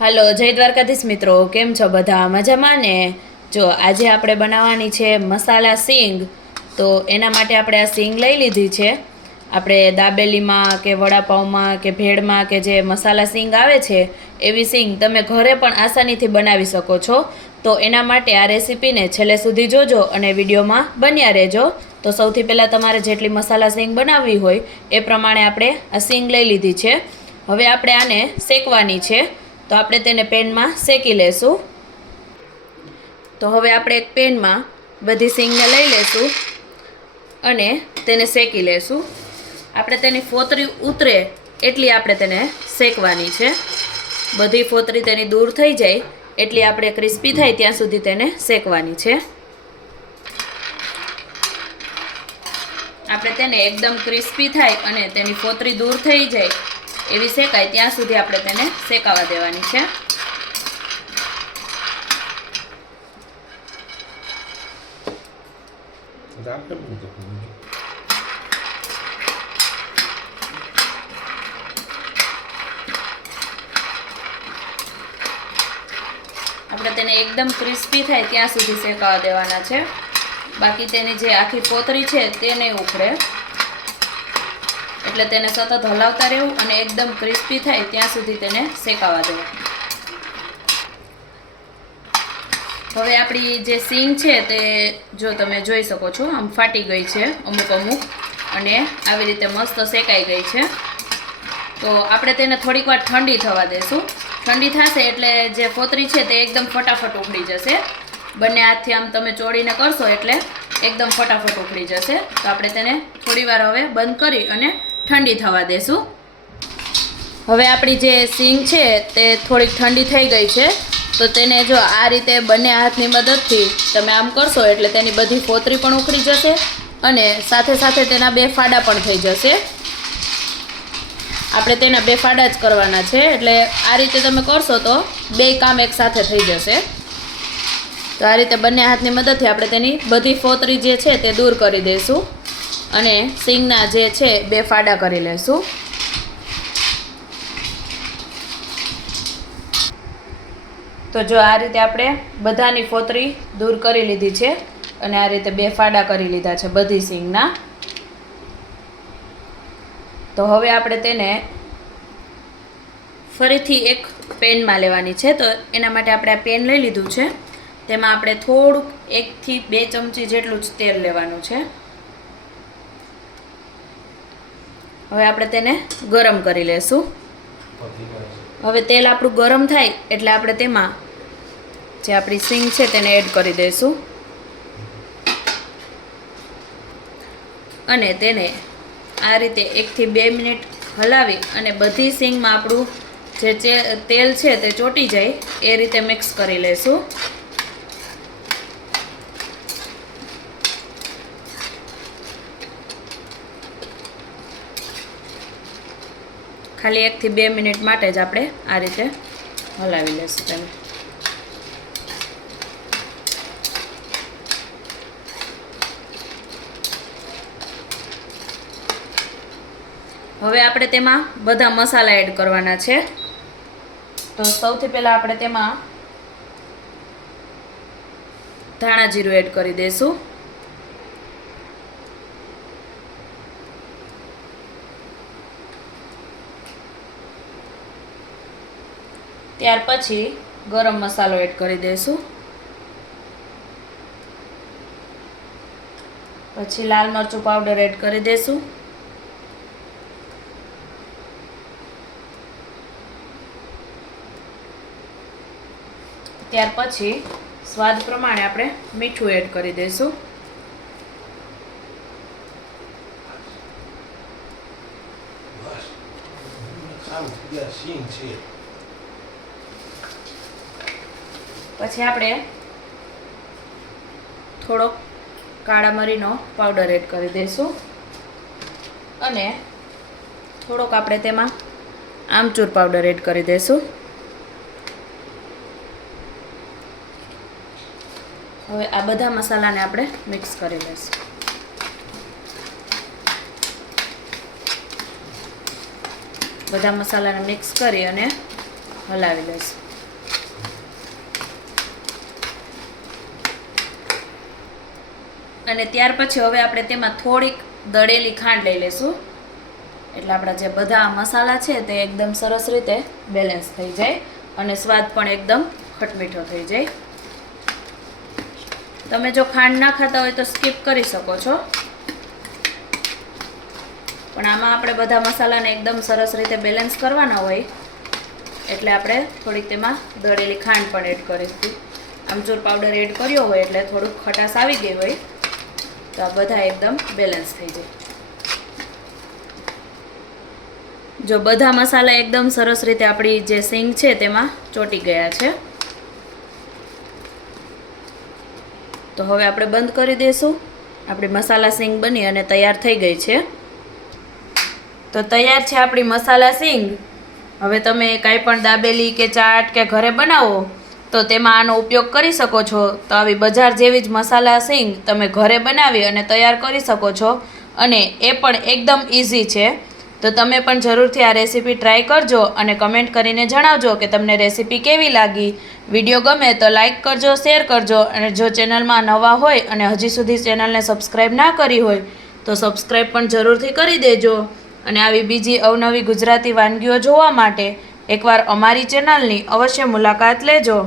હાલો જય દ્વારકાધીશ મિત્રો, કેમ છો બધા? મજામાં ને? જો આજે આપણે બનાવવાની છે મસાલા સીંગ. તો એના માટે આપણે આ સીંગ લઈ લીધી છે. આપણે દાબેલીમાં કે વડાપાઉંમાં કે ભેળમાં કે જે મસાલા સીંગ આવે છે એવી સીંગ તમે ઘરે પણ આસાનીથી બનાવી શકો છો. તો એના માટે આ રેસીપીને છેલ્લે સુધી જોજો અને વિડીયોમાં બન્યા રહેજો. તો સૌથી પહેલાં તમારે જેટલી મસાલા સીંગ બનાવવી હોય એ પ્રમાણે આપણે આ સીંગ લઈ લીધી છે. હવે આપણે આને શેકવાની છે. તો આપણે તેને પેનમાં શેકી લેશું. તો હવે આપણે એક પેનમાં બધી સીંગને લઈ લેશું અને તેને શેકી લેશું. આપણે તેની ફોતરી ઉતરે એટલી આપણે તેને શેકવાની છે. બધી ફોતરી તેની દૂર થઈ જાય એટલી આપણે ક્રિસ્પી થાય ત્યાં સુધી તેને શેકવાની છે. આપણે તેને એકદમ ક્રિસ્પી થાય અને તેની ફોતરી દૂર થઈ જાય એવી શેકાય ત્યાં સુધી આપણે તેને શેકાવા દેવાની છે. આપણે તેને એકદમ ક્રિસ્પી થાય ત્યાં સુધી શેકાવા દેવાના છે. બાકી તેની જે આખી ફોતરી છે તે નહીં ઉખડે, એટલે તેને સતત હલાવતા રહેવું અને એકદમ ક્રિસ્પી થાય ત્યાં સુધી તેને શેકાવા દેવું. હવે આપણી જે સીંગ છે તે જો તમે જોઈ શકો છો આમ ફાટી ગઈ છે અમુક અને આવી રીતે મસ્ત શેકાઈ ગઈ છે. તો આપણે તેને થોડીક વાર ઠંડી થવા દેશું. ઠંડી થશે એટલે જે ફોતરી છે તે એકદમ ફટાફટ ઉખડી જશે. બંને હાથથી આમ તમે ચોળીને કરશો એટલે એકદમ ફટાફટ ઉખડી જશે. તો આપણે તેને થોડી વાર હવે બંધ કરી અને ઠંડી થવા દેશું. હવે આપણી જે સીંગ છે તે થોડીક ઠંડી થઈ ગઈ છે. તો તેને જો આ રીતે બંને હાથની મદદથી તમે આમ કરશો એટલે તેની બધી ફોતરી પણ ઉખડી જશે અને સાથે સાથે તેના બે ફાડા પણ થઈ જશે. આપણે તેના બે ફાડા જ કરવાના છે, એટલે આ રીતે તમે કરશો તો બે કામ એકસાથે થઈ જશે. તો આ રીતે બંને હાથની મદદથી આપણે તેની બધી ફોતરી જે છે તે દૂર કરી દઈશું અને સીંગના જે છે બે ફાડા કરી લઈશું. તો જો આ રીતે આપણે બધાની ફોતરી દૂર કરી લીધી છે અને આ રીતે બે ફાડા કરી લીધા છે બધી સીંગના. તો હવે આપણે તેને ફરીથી એક પેનમાં લેવાની છે. તો એના માટે આપણે આ પેન લઈ લીધું છે. તેમાં આપણે થોડુંક 1 થી 2 ચમચી જેટલું જ તેલ લેવાનું છે. હવે આપણે તેને ગરમ કરી લેશું. હવે તેલ આપણું ગરમ થાય એટલે આપણે તેમાં જે આપણી સીંગ છે તેને એડ કરી દઈશું અને તેને આ રીતે 1 થી 2 મિનિટ હલાવી અને બધી સીંગમાં આપણું જે તેલ છે તે ચોંટી જાય એ રીતે મિક્સ કરી લઈશું. ખાલી 1 થી 2 મિનિટ માટે જ આપણે આ રીતે હલાવી લઈશું તેને. હવે આપણે તેમાં બધા મસાલા એડ કરવાના છે. તો સૌથી પહેલાં આપણે તેમાં ધાણા જીરું એડ કરી દઈશું. ત્યાર પછી ગરમ મસાલો એડ કરી દઈશું. પછી લાલ મરચું પાવડર એડ કરી દઈશું. ત્યાર પછી સ્વાદ પ્રમાણે આપણે મીઠું એડ કરી દઈશું. પછી આપણે થોડોક કાળા મરીનો પાવડર એડ કરી દઈશું અને થોડોક આપણે તેમાં આમચૂર પાવડર એડ કરી દઈશું. હવે આ બધા મસાલાને આપણે મિક્સ કરી લઈશું. બધા મસાલાને મિક્સ કરી અને હલાવી લઈશું. અને ત્યાર પછી હવે આપણે તેમાં થોડીક દળેલી ખાંડ લઈ લઈશું, એટલે આપણા જે બધા મસાલા છે તે એકદમ સરસ રીતે બેલેન્સ થઈ જાય અને સ્વાદ પણ એકદમ ખટમીઠો થઈ જાય. તમે જો ખાંડ ના ખાતા હોય તો સ્કીપ કરી શકો છો, પણ આમાં આપણે બધા મસાલાને એકદમ સરસ રીતે બેલેન્સ કરવાના હોય એટલે આપણે થોડીક તેમાં દળેલી ખાંડ પણ એડ કરીશું. આમચૂર પાવડર એડ કર્યો હોય એટલે થોડુંક ખટાશ આવી ગઈ હોય તો આ બધા એકદમ બેલેન્સ થઈ જાય. જો બધા મસાલા એકદમ સરસ રીતે આપણી જે સીંગ છે તેમાં ચોંટી ગયા છે તો હવે આપણે બંધ કરી દઈશું. આપણી મસાલા સીંગ બની અને તૈયાર થઈ ગઈ છે. તો તૈયાર છે આપણી મસાલા સીંગ. હવે તમે કાંઈ પણ દાબેલી કે ચાટ કે ઘરે બનાવો તો તેમાં આનો ઉપયોગ કરી શકો છો. તો આવી બજાર જેવી જ મસાલા સીંગ તમે ઘરે બનાવી અને તૈયાર કરી શકો છો અને એ પણ એકદમ ઇઝી છે. તો તમે પણ જરૂરથી આ રેસીપી ટ્રાય કરજો અને કમેન્ટ કરીને જણાવજો કે તમને રેસીપી કેવી લાગી. વિડીયો ગમે તો લાઇક કરજો, શેર કરજો અને જો ચેનલમાં નવા હોય અને હજી સુધી ચેનલને સબસ્ક્રાઈબ ના કરી હોય તો સબસ્ક્રાઈબ પણ જરૂરથી કરી દેજો. અને આવી બીજી અવનવી ગુજરાતી વાનગીઓ જોવા માટે એકવાર અમારી ચેનલની અવશ્ય મુલાકાત લેજો.